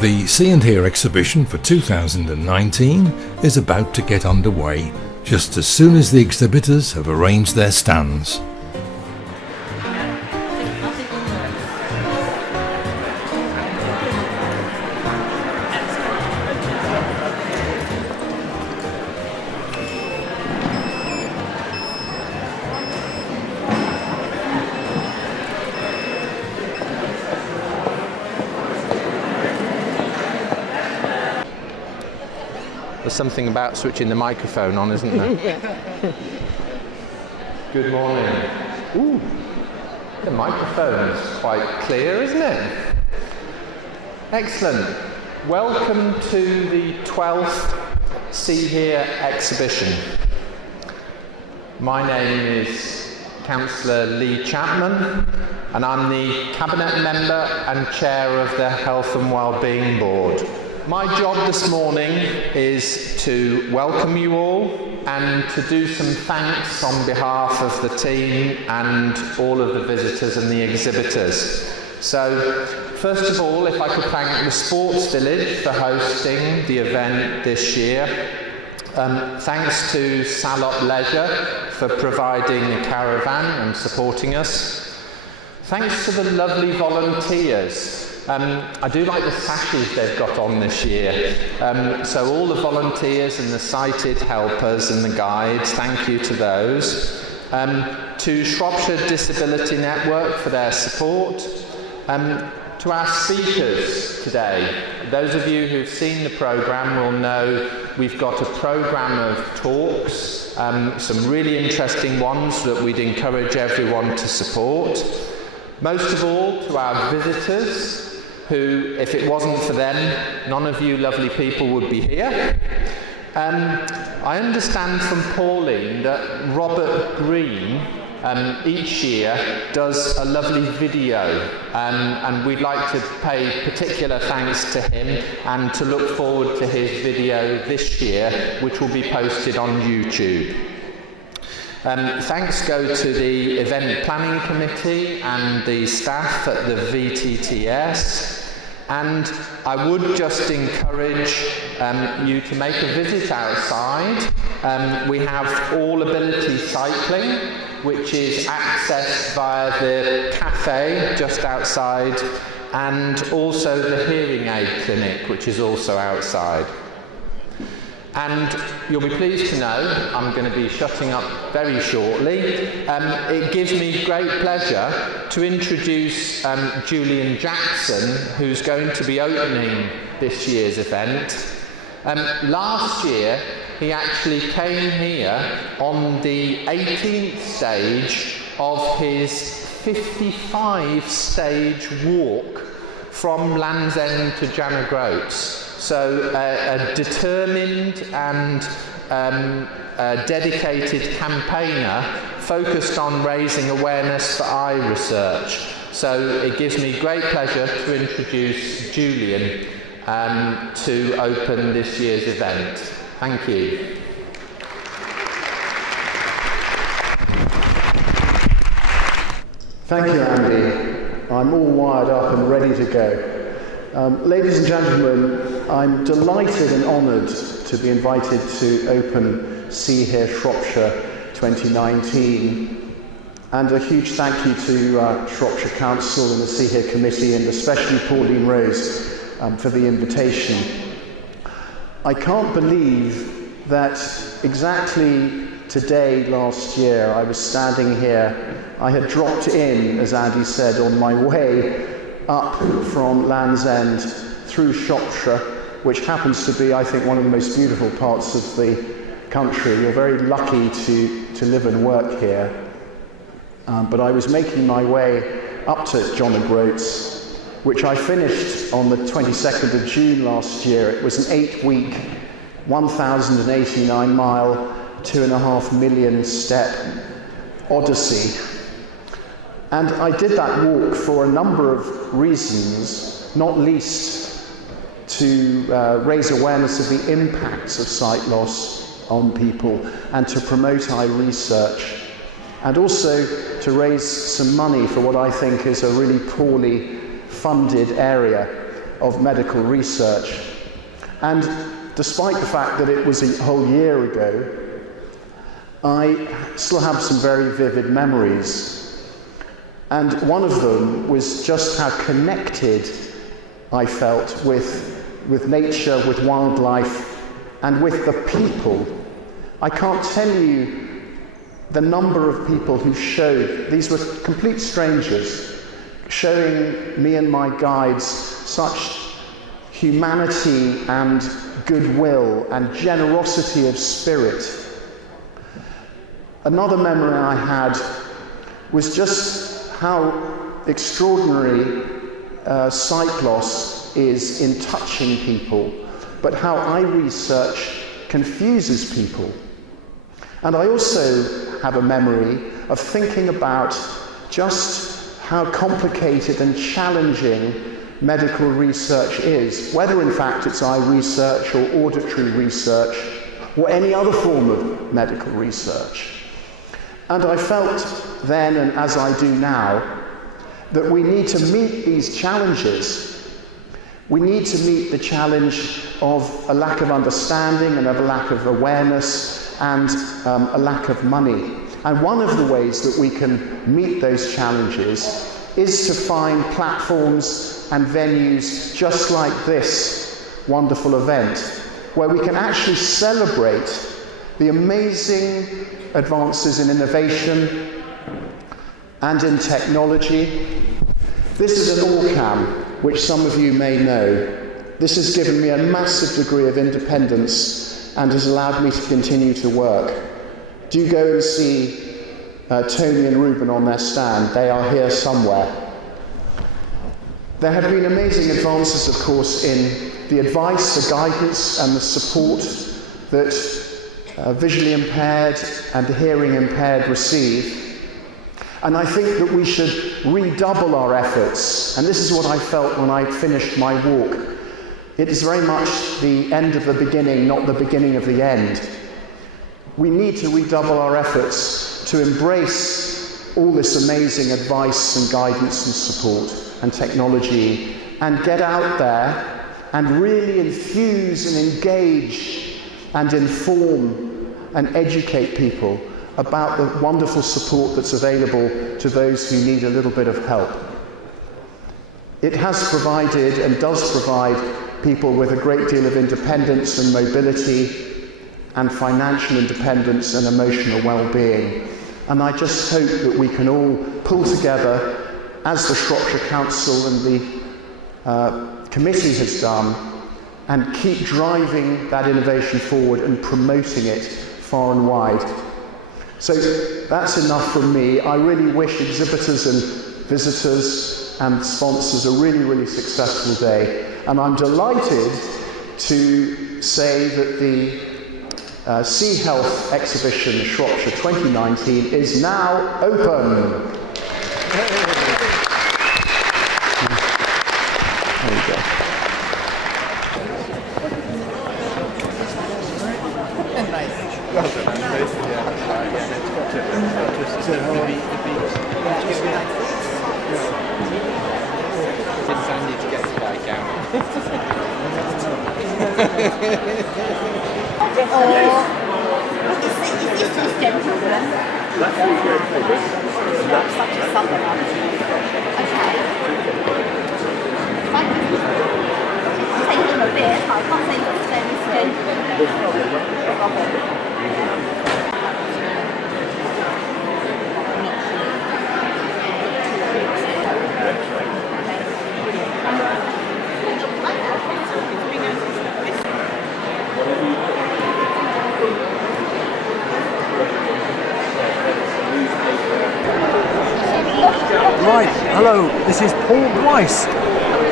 The See and Hear exhibition for 2019 is about to get underway, just as soon as the exhibitors have arranged their stands. There's something about switching the microphone on, isn't there? Good morning. Ooh, the microphone's quite clear, isn't it? Excellent. Welcome to the 12th See Hear exhibition. My name is Councillor Lee Chapman, and I'm the Cabinet Member and Chair of the Health and Wellbeing Board. My job this morning is to welcome you all and to do some thanks on behalf of the team and all of the visitors and the exhibitors. So, first of all, if I could thank the Sports Village for hosting the event this year. Thanks to Salop Leisure for providing a caravan and supporting us. Thanks to the lovely volunteers. I do like the sashes they've got on this year. So all the volunteers and the sighted helpers and the guides, thank you to those. To Shropshire Disability Network for their support. To our speakers today. Those of you who've seen the programme will know we've got a programme of talks, some really interesting ones that we'd encourage everyone to support. Most of all, to our visitors, who, if it wasn't for them, none of you lovely people would be here. I understand from Pauline that Robert Green each year does a lovely video, and we'd like to pay particular thanks to him and to look forward to his video this year, which will be posted on YouTube. Thanks go to the Event Planning Committee and the staff at the VTTS. And I would just encourage you to make a visit outside. We have all ability cycling, which is accessed via the cafe just outside, and also the hearing aid clinic, which is also outside. And you'll be pleased to know I'm going to be shutting up very shortly. It gives me great pleasure to introduce Julian Jackson, who's going to be opening this year's event. Last year, he actually came here on the 18th stage of his 55-stage walk from Land's End to Janagroats. So a determined and dedicated campaigner focused on raising awareness for eye research. So it gives me great pleasure to introduce Julian to open this year's event. Thank you. Thank you, Andy. I'm all wired up and ready to go. Ladies and gentlemen, I'm delighted and honoured to be invited to open See Hear Shropshire 2019, and a huge thank you to Shropshire Council and the See Hear Committee, and especially Pauline Rose for the invitation. I can't believe that exactly today last year I was standing here. I had dropped in, as Andy said, on my way up from Land's End through Shropshire, which happens to be, I think, one of the most beautiful parts of the country. You're very lucky to live and work here. But I was making my way up to Janagroats, which I finished on the 22nd of June last year. It was an 8-week, 1,089 mile, 2.5 million step odyssey. And I did that walk for a number of reasons, not least to raise awareness of the impacts of sight loss on people and to promote eye research, and also to raise some money for what I think is a really poorly funded area, of medical research. And despite the fact that it was a whole year ago, I still have some very vivid memories. And one of them was just how connected I felt with nature, with wildlife, and with the people. I can't tell you the number of people who showed, these were complete strangers, showing me and my guides such humanity and goodwill and generosity of spirit. Another memory I had was just how extraordinary sight loss is in touching people, but how eye research confuses people. And I also have a memory of thinking about just how complicated and challenging medical research is, whether in fact it's eye research or auditory research or any other form of medical research. And I felt then, and as I do now, that we need to meet these challenges. We need to meet the challenge of a lack of understanding and of a lack of awareness and a lack of money. And one of the ways that we can meet those challenges is to find platforms and venues just like this wonderful event, where we can actually celebrate the amazing advances in innovation and in technology. This is an Orcam, which some of you may know. This has given me a massive degree of independence and has allowed me to continue to work. Do go and see Tony and Ruben on their stand. They are here somewhere. There have been amazing advances, of course, in the advice, the guidance and the support that visually impaired and hearing impaired receive. And I think that we should redouble our efforts. And this is what I felt when I finished my walk. It is very much the end of the beginning, not the beginning of the end. We need to redouble our efforts to embrace all this amazing advice and guidance and support and technology, and get out there and really infuse and engage and inform and educate people about the wonderful support that's available to those who need a little bit of help. It has provided and does provide people with a great deal of independence and mobility and financial independence and emotional well-being. And I just hope that we can all pull together, as the Shropshire Council and the committee has done, and keep driving that innovation forward and promoting it far and wide. So that's enough from me. I really wish exhibitors and visitors and sponsors a really, really successful day. And I'm delighted to say that the Sea Health exhibition Shropshire 2019 is now open. There you go. Right, hello, this is Paul Weiss.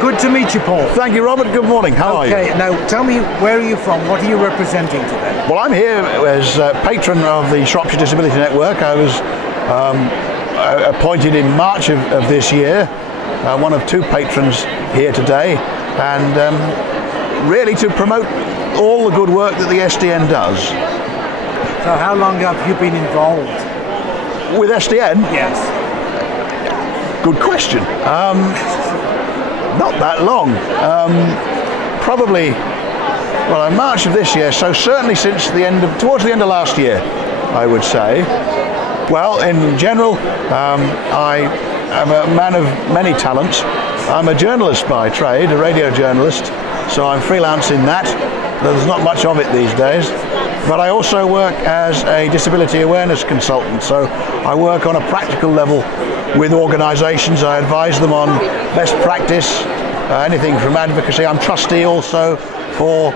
Good to meet you, Paul. Thank you, Robert. Good morning. How are you? Okay, now tell me, where are you from? What are you representing today? Well, I'm here as patron of the Shropshire Disability Network. I was appointed in March of this year, one of two patrons here today, and really to promote all the good work that the SDN does. So how long have you been involved? With SDN? Yes. Good question. not that long. Probably, well, in March of this year, so certainly since towards the end of last year, I would say. Well, in general, I am a man of many talents. I'm a journalist by trade, a radio journalist, so I'm freelance in that. There's not much of it these days. But I also work as a disability awareness consultant, so I work on a practical level with organisations. I advise them on best practice, anything from advocacy. I'm trustee also for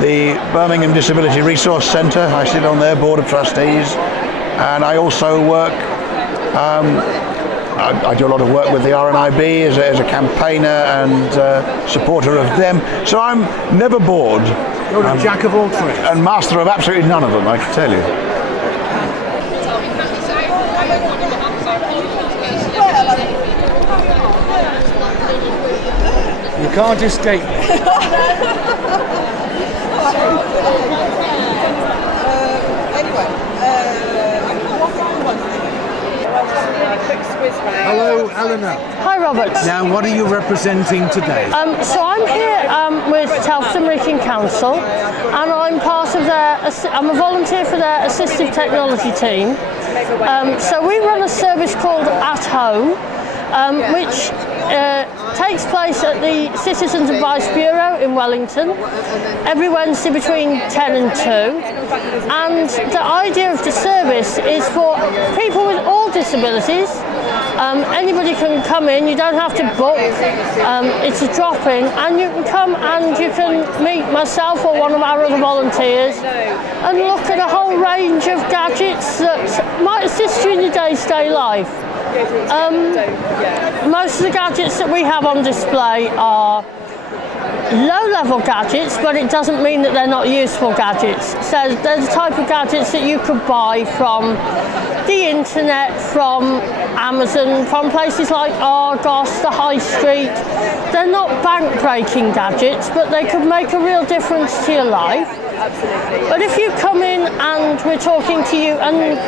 the Birmingham Disability Resource Centre. I sit on their board of trustees, and I also work, I do a lot of work with the RNIB as a campaigner and supporter of them, so I'm never bored. You're a jack of all trades. And master of absolutely none of them, I can tell you. You can't escape me. Hello, Eleanor. Hi, Robert. Now, what are you representing today? So I'm here with Telford Wrekin Council, and I'm part of I'm a volunteer for their assistive technology team. So we run a service called At Home, which takes place at the Citizens Advice Bureau in Wellington every Wednesday between 10 and 2. And the idea of the service is for people with all disabilities. Anybody can come in, you don't have to book, it's a drop-in, and you can come and you can meet myself or one of our other volunteers and look at a whole range of gadgets that might assist you in your day-to-day life. Most of the gadgets that we have on display are low-level gadgets, but it doesn't mean that they're not useful gadgets. So they're the type of gadgets that you could buy from the internet, from Amazon, from places like Argos, the High Street. They're not bank-breaking gadgets, but they could make a real difference to your life. But if you come in and we're talking to you and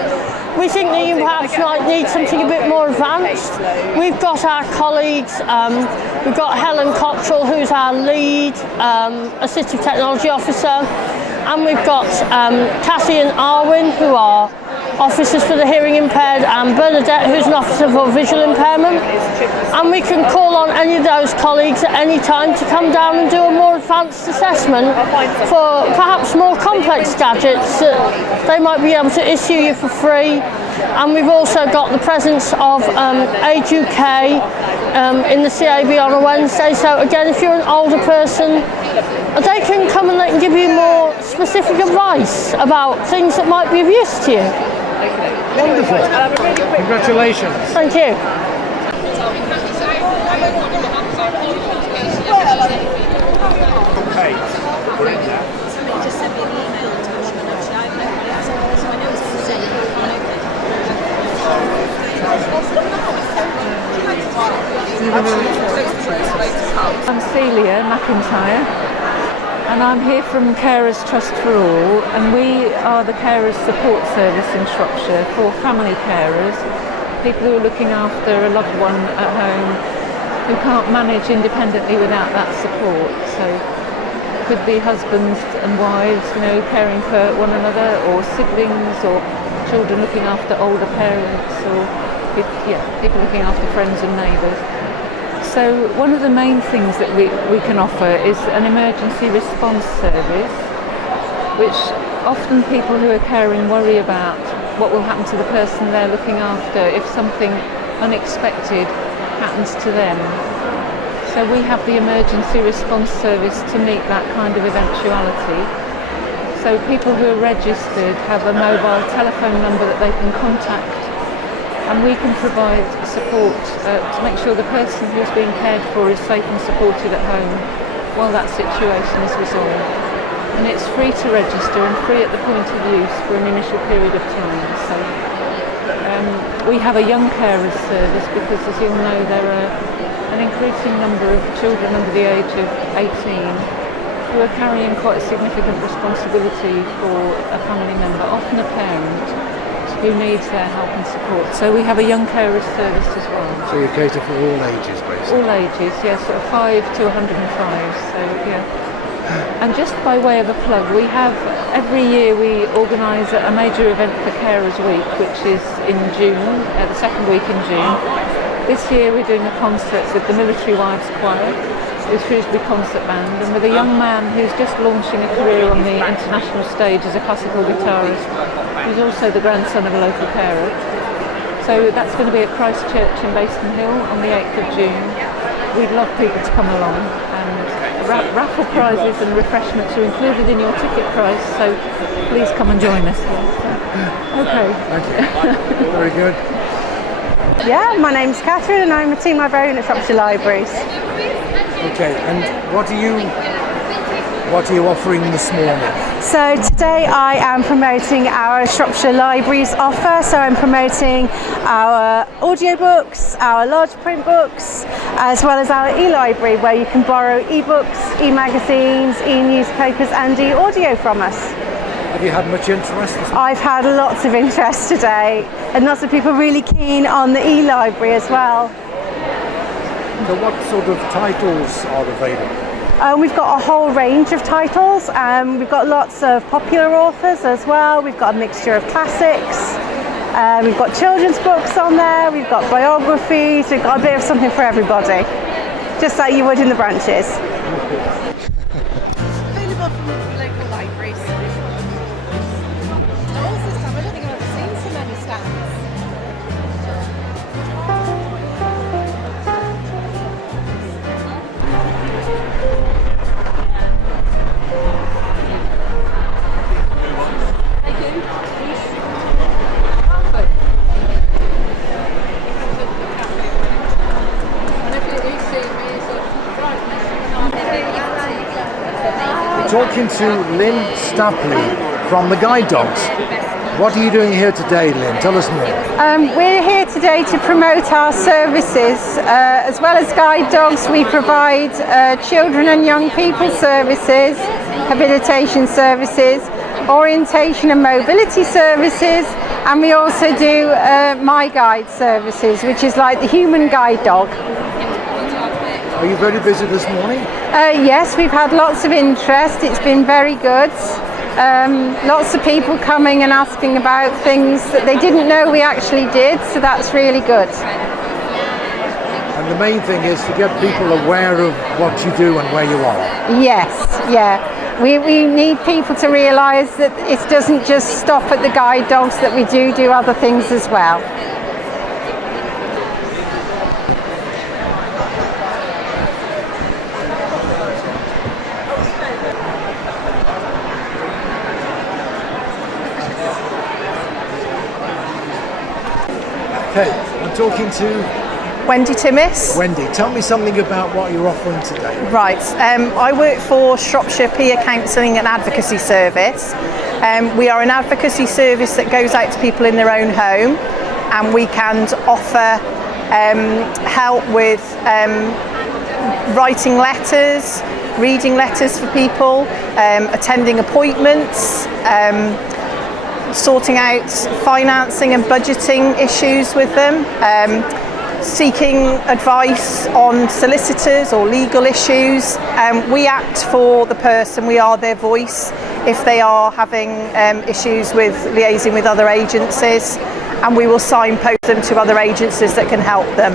we think that you perhaps might need something a bit more advanced, we've got our colleagues, we've got Helen Cottrell, who's our lead assistive technology officer, and we've got Cassie and Arwin, who are officers for the hearing impaired, and Bernadette, who's an officer for visual impairment. And we can call on any of those colleagues at any time to come down and do a more advanced assessment for perhaps more complex gadgets that they might be able to issue you for free. And we've also got the presence of Age UK in the CAB on a Wednesday. So again, if you're an older person, they can come and they can give you more specific advice about things that might be of use to you. Wonderful. Congratulations. Thank you. Hey, I'm Celia McIntyre, and I'm here from Carers Trust for All, and we are the carers support service in Shropshire for family carers, people who are looking after a loved one at home who can't manage independently without that support. So it could be husbands and wives, caring for one another, or siblings, or children looking after older parents, or people looking after friends and neighbours. So one of the main things that we can offer is an emergency response service, which often people who are caring worry about what will happen to the person they're looking after if something unexpected happens to them. So we have the emergency response service to meet that kind of eventuality. So people who are registered have a mobile telephone number that they can contact, and we can provide support to make sure the person who's being cared for is safe and supported at home while that situation is resolved. And it's free to register and free at the point of use for an initial period of time. So we have a young carers service because, as you'll know, there are an increasing number of children under the age of 18 who are carrying quite a significant responsibility for a family member, often a parent. who needs their help and support. So we have a young carers service as well. So you cater for all ages, basically? All ages, yes, sort of 5 to 105, so yeah. And just by way of a plug, we have, every year we organise a major event for Carers Week, which is in June, the second week in June. This year we're doing a concert with the Military Wives Choir, with Shrewsbury Concert Band, and with a young man who's just launching a career on the international stage as a classical guitarist. He's also the grandson of a local carer. So that's going to be at Christchurch in Basin Hill on the 8th of June. We'd love people to come along, and raffle prizes and refreshments are included in your ticket price, so please come and join us. Okay. Thank you. Very good. Yeah, my name's Catherine and I'm a team librarian at Shropshire Libraries. Okay, and what are you offering this morning? So today I am promoting our Shropshire Libraries offer. So I'm promoting our audiobooks, our large print books, as well as our e-library where you can borrow e-books, e-magazines, e-newspapers and e-audio from us. Have you had much interest? I've had lots of interest today and lots of people really keen on the e-library as well. So what sort of titles are available? We've got a whole range of titles. We've got lots of popular authors as well. We've got a mixture of classics. We've got children's books on there. We've got biographies. We've got a bit of something for everybody, just like you would in the branches. Available from local libraries. Stalls this time. I don't think I've ever seen so many stands. Talking to Lynn Stapley from the Guide Dogs. What are you doing here today, Lynn? Tell us more. We're here today to promote our services. As well as guide dogs, we provide children and young people services, habilitation services, orientation and mobility services, and we also do My Guide services, which is like the human guide dog. Are you very busy this morning? Yes, we've had lots of interest. It's been very good. Lots of people coming and asking about things that they didn't know we actually did, so that's really good. And the main thing is to get people aware of what you do and where you are. Yes, yeah. We need people to realise that it doesn't just stop at the guide dogs, that we do other things as well. Okay, I'm talking to Wendy Timmis. Wendy. Tell me something about what you're offering today. Right, I work for Shropshire Peer Counselling and Advocacy Service. We are an advocacy service that goes out to people in their own home, and we can offer help with writing letters, reading letters for people, attending appointments, sorting out financing and budgeting issues with them, seeking advice on solicitors or legal issues. We act for the person, we are their voice if they are having issues with liaising with other agencies, and we will signpost them to other agencies that can help them.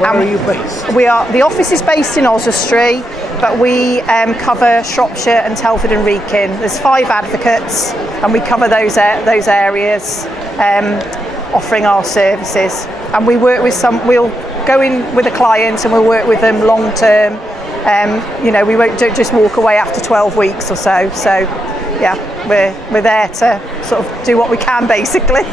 Where are you based? The office is based in Oswestry, but we cover Shropshire and Telford and Wrekin. There's 5 advocates, and we cover those areas, offering our services. And we work with we'll go in with a client and we'll work with them long term. We won't just walk away after 12 weeks or so. So, yeah, we're there to sort of do what we can, basically.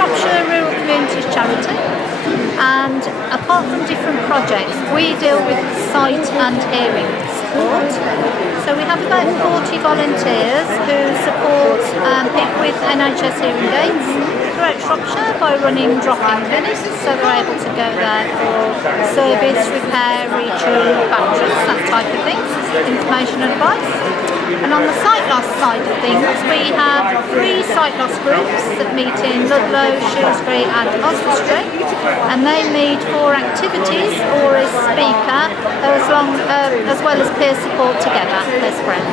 Shropshire Rural Communities Charity, and apart from different projects, we deal with sight and hearing support. So we have about 40 volunteers who support people with NHS hearing aids throughout Shropshire by running drop-in clinics, so they're able to go there for service, repair, retune, batteries, that type of thing, information and advice. And on the sight loss side of things, we have 3 sight loss groups that meet in Ludlow, Shrewsbury and Oswestry, and they meet for activities or a speaker as well as peer support together as friends.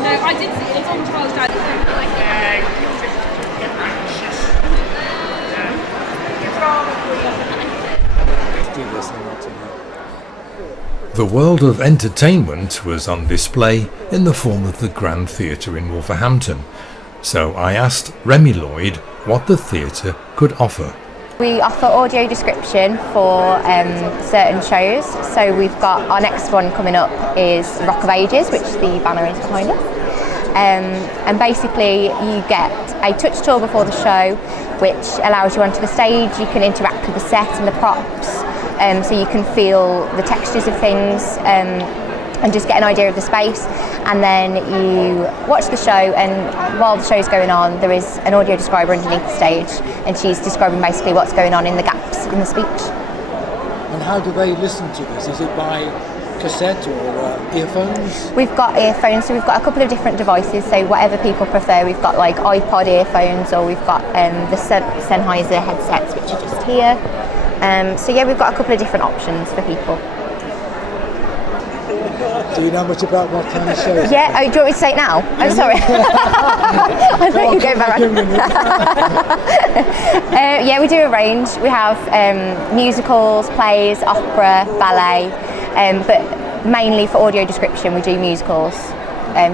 No, I did see it. It's on Charles Dad. The world of entertainment was on display in the form of the Grand Theatre in Wolverhampton, so I asked Remy Lloyd what the theatre could offer. We offer audio description for certain shows, so we've got our next one coming up is Rock of Ages, which the banner is behind us. And basically you get a touch tour before the show, which allows you onto the stage. You can interact with the set and the props, so you can feel the textures of things and just get an idea of the space. And then you watch the show, and while the show's going on, there is an audio describer underneath the stage, and she's describing basically what's going on in the gaps in the speech. And how do they listen to this? Is it by cassette or earphones? We've got earphones, so we've got a couple of different devices, so whatever people prefer. We've got like iPod earphones, or we've got the Sennheiser headsets, which are just here. So yeah, we've got a couple of different options for people. Do you know much about what kind of show? Yeah, do you want me to say it now? I'm sorry. I thought you go back. Yeah, we do a range. We have musicals, plays, opera, ballet, but mainly for audio description we do musicals,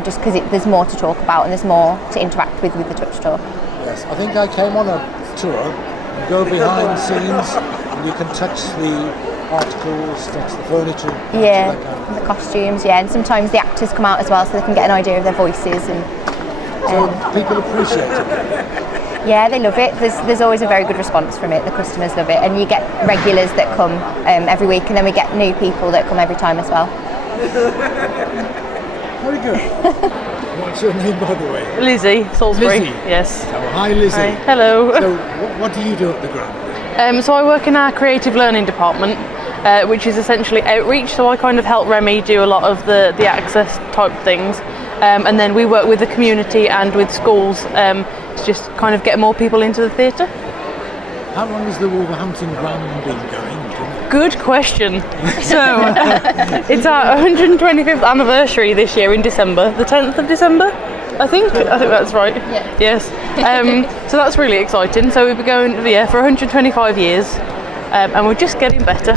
just because there's more to talk about and there's more to interact with the touch tour. Yes, I think I came on a tour, you go behind the scenes and you can touch the articles, touch the furniture. Yeah, that kind of the costumes, yeah, and sometimes the actors come out as well so they can get an idea of their voices. And so people appreciate it. Yeah, they love it. There's always a very good response from it. The customers love it, and you get regulars that come every week, and then we get new people that come every time as well. Very good. What's your name, by the way? Lizzie, Salisbury. Lizzie. Yes. Oh, hi, Lizzie. Hi. Hello. So, what do you do at the Grand? So I work in our creative learning department, which is essentially outreach. So I kind of help Remy do a lot of the access type things, and then we work with the community and with schools to just kind of get more people into the theatre. How long has the Wolverhampton Grand been going? Good question. So it's our 125th anniversary this year in December, the 10th of December. I think that's right. Yeah. Yes. So that's really exciting. So we've been going for 125 years, and we're just getting better.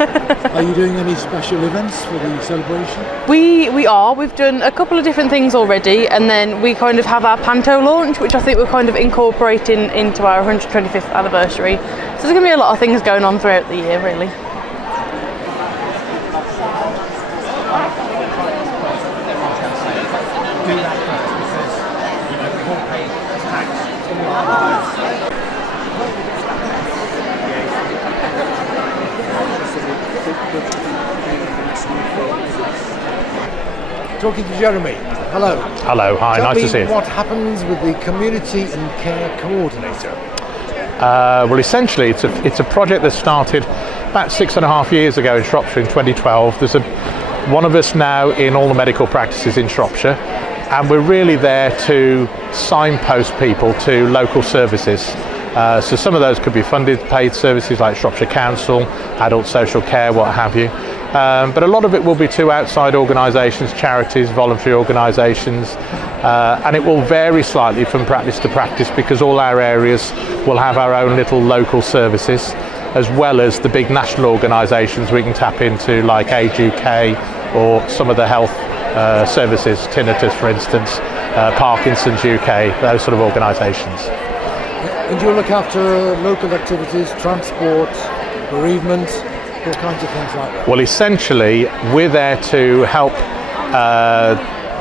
Are you doing any special events for the celebration? We are. We've done a couple of different things already, and then we kind of have our Panto launch, which I think we're kind of incorporating into our 125th anniversary. So there's going to be a lot of things going on throughout the year, really. Talking to Jeremy. Hello. Hello, hi, Tell nice me to see you. what happens with the Community and Care Coordinator? Well, essentially, it's a project that started about 6.5 years ago in Shropshire in 2012. There's one of us now in all the medical practices in Shropshire, and we're really there to signpost people to local services. So some of those could be funded, paid services like Shropshire Council, adult social care, what have you. But a lot of it will be to outside organisations, charities, voluntary organisations, and it will vary slightly from practice to practice because all our areas will have our own little local services, as well as the big national organisations we can tap into like Age UK or some of the health services, tinnitus for instance, Parkinson's UK, those sort of organisations. And you look after local activities, transport, bereavement, all kinds of things like that? Well, essentially, we're there to help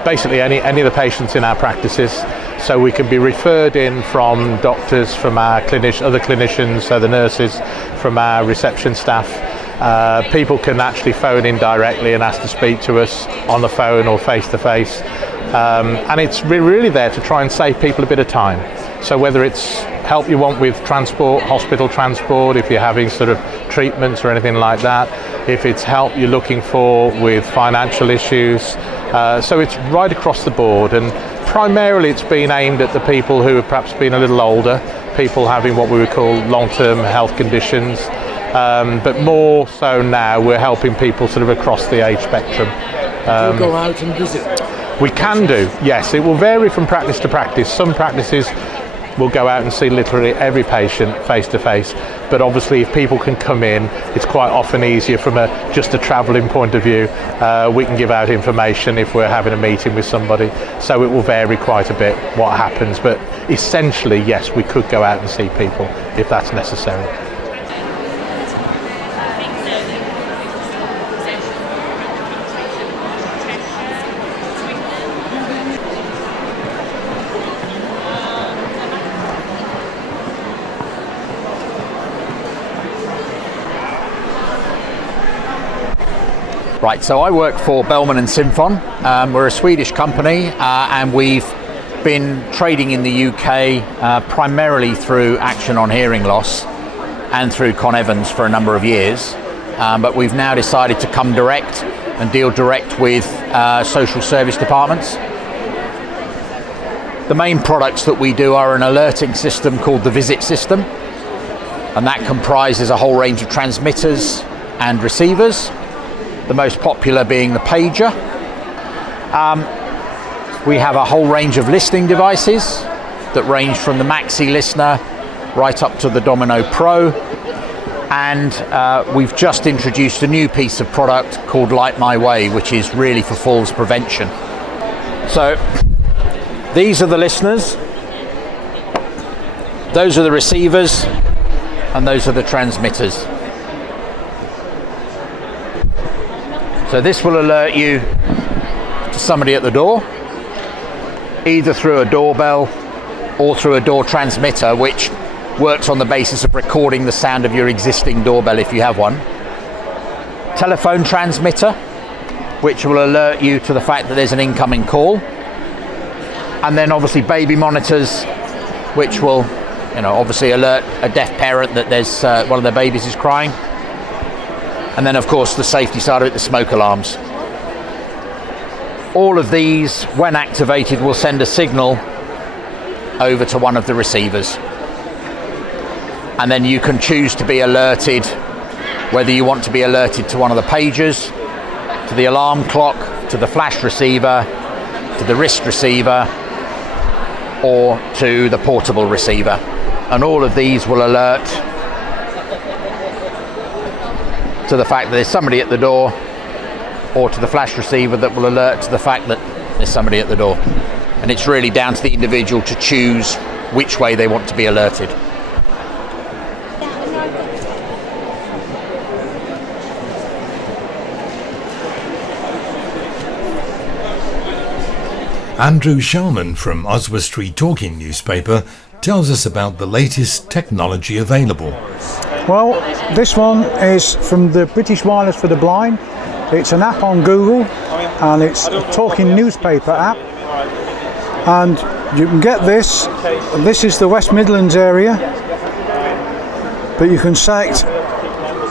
basically any of the patients in our practices. So we can be referred in from doctors, from our other clinicians, so the nurses, from our reception staff. People can actually phone in directly and ask to speak to us on the phone or face to face. And it's really there to try and save people a bit of time. So whether it's help you want with transport, hospital transport, if you're having sort of treatments or anything like that, if it's help you're looking for with financial issues. So it's right across the board, and primarily it's been aimed at the people who have perhaps been a little older, people having what we would call long-term health conditions, but more so now we're helping people sort of across the age spectrum. Do you go out and visit? We can do, yes. It will vary from practice to practice. Some practices will go out and see literally every patient face to face, but obviously if people can come in, it's quite often easier from just a travelling point of view. We can give out information if we're having a meeting with somebody, so it will vary quite a bit what happens, but essentially yes, we could go out and see people if that's necessary. Right, so I work for Bellman and Simfon. We're a Swedish company and we've been trading in the UK primarily through Action on Hearing Loss and through Con Evans for a number of years. But we've now decided to come direct and deal direct with social service departments. The main products that we do are an alerting system called the Visit System, and that comprises a whole range of transmitters and receivers. The most popular being the pager. We have a whole range of listening devices that range from the Maxi listener right up to the Domino Pro. And we've just introduced a new piece of product called Light My Way, which is really for falls prevention. So these are the listeners, those are the receivers, and those are the transmitters. So this will alert you to somebody at the door, either through a doorbell or through a door transmitter, which works on the basis of recording the sound of your existing doorbell if you have one. Telephone transmitter, which will alert you to the fact that there's an incoming call. And then obviously baby monitors, which will, obviously alert a deaf parent that there's one of their babies is crying. And then of course the safety side of it, the smoke alarms. All of these, when activated, will send a signal over to one of the receivers. And then you can choose to be alerted, whether you want to be alerted to one of the pagers, to the alarm clock, to the flash receiver, to the wrist receiver, or to the portable receiver. And all of these will alert to the fact that there's somebody at the door, or to the flash receiver that will alert to the fact that there's somebody at the door. And it's really down to the individual to choose which way they want to be alerted. Andrew Sharman from Oswestry Talking newspaper tells us about the latest technology available. Well, this one is from the British Wireless for the Blind. It's an app on Google and it's a talking newspaper app. And you can get this. This is the West Midlands area, but you can select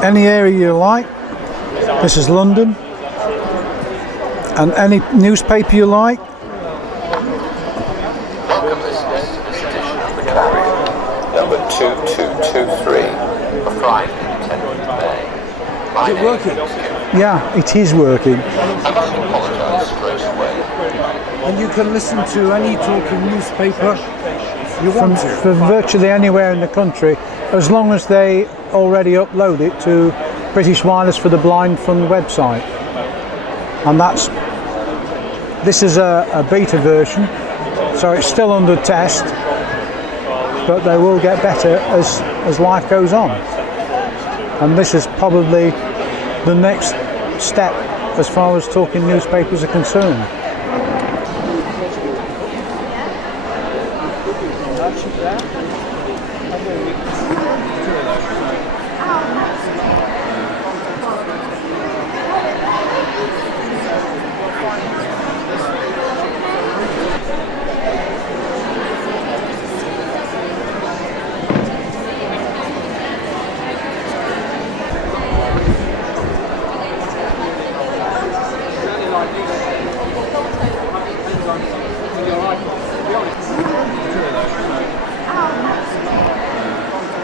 any area you like. This is London, and any newspaper you like. Number 2223 for Friday, 10th of May. Is it working? Yeah, it is working. I must apologise straight away. And you can listen to any talking newspaper you want to? From virtually anywhere in the country, as long as they already upload it to British Wireless for the Blind Fund website. And that's This is a beta version, so it's still under test, but they will get better as life goes on. And this is probably the next step as far as talking newspapers are concerned.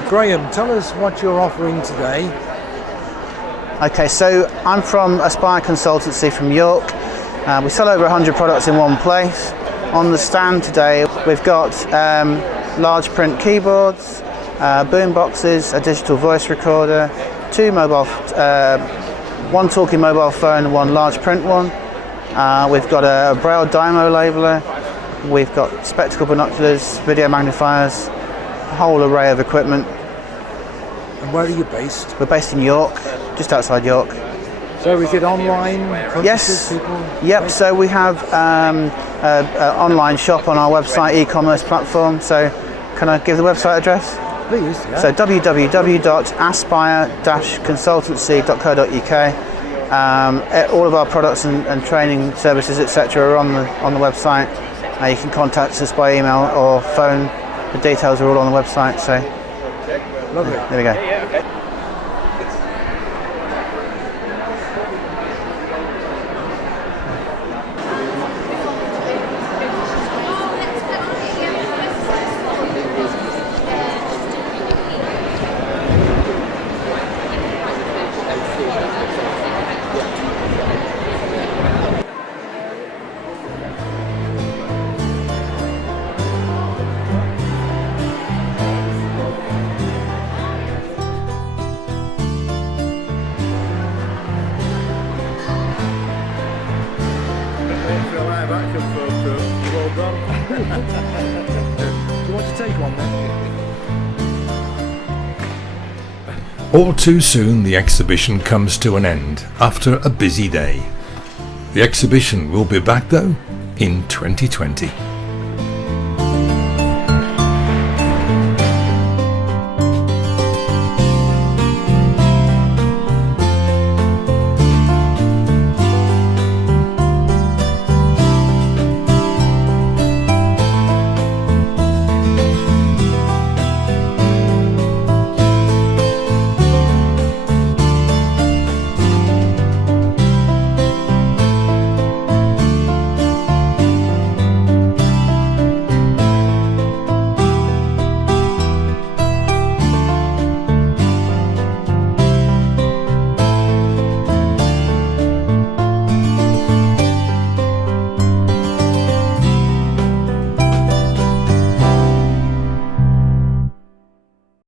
Graham, tell us what you're offering today. Okay, so I'm from Aspire Consultancy from York. We sell over 100 products in one place. On the stand today, we've got large print keyboards, boom boxes, a digital voice recorder, one talking mobile phone and one large print one. We've got a Braille Dymo labeler. We've got spectacle binoculars, video magnifiers, a whole array of equipment. And where are you based? We're based in York, just outside York. So is it online? Yes. People? Yep. So we have an online shop on our website, e-commerce platform. So can I give the website address? Please. Yeah. So www.aspire-consultancy.co.uk. All of our products and training services, etc., are on the website. You can contact us by email or phone. The details are all on the website. So lovely. There we go. Do you want to take one then? All too soon the exhibition comes to an end after a busy day. The exhibition will be back though in 2020.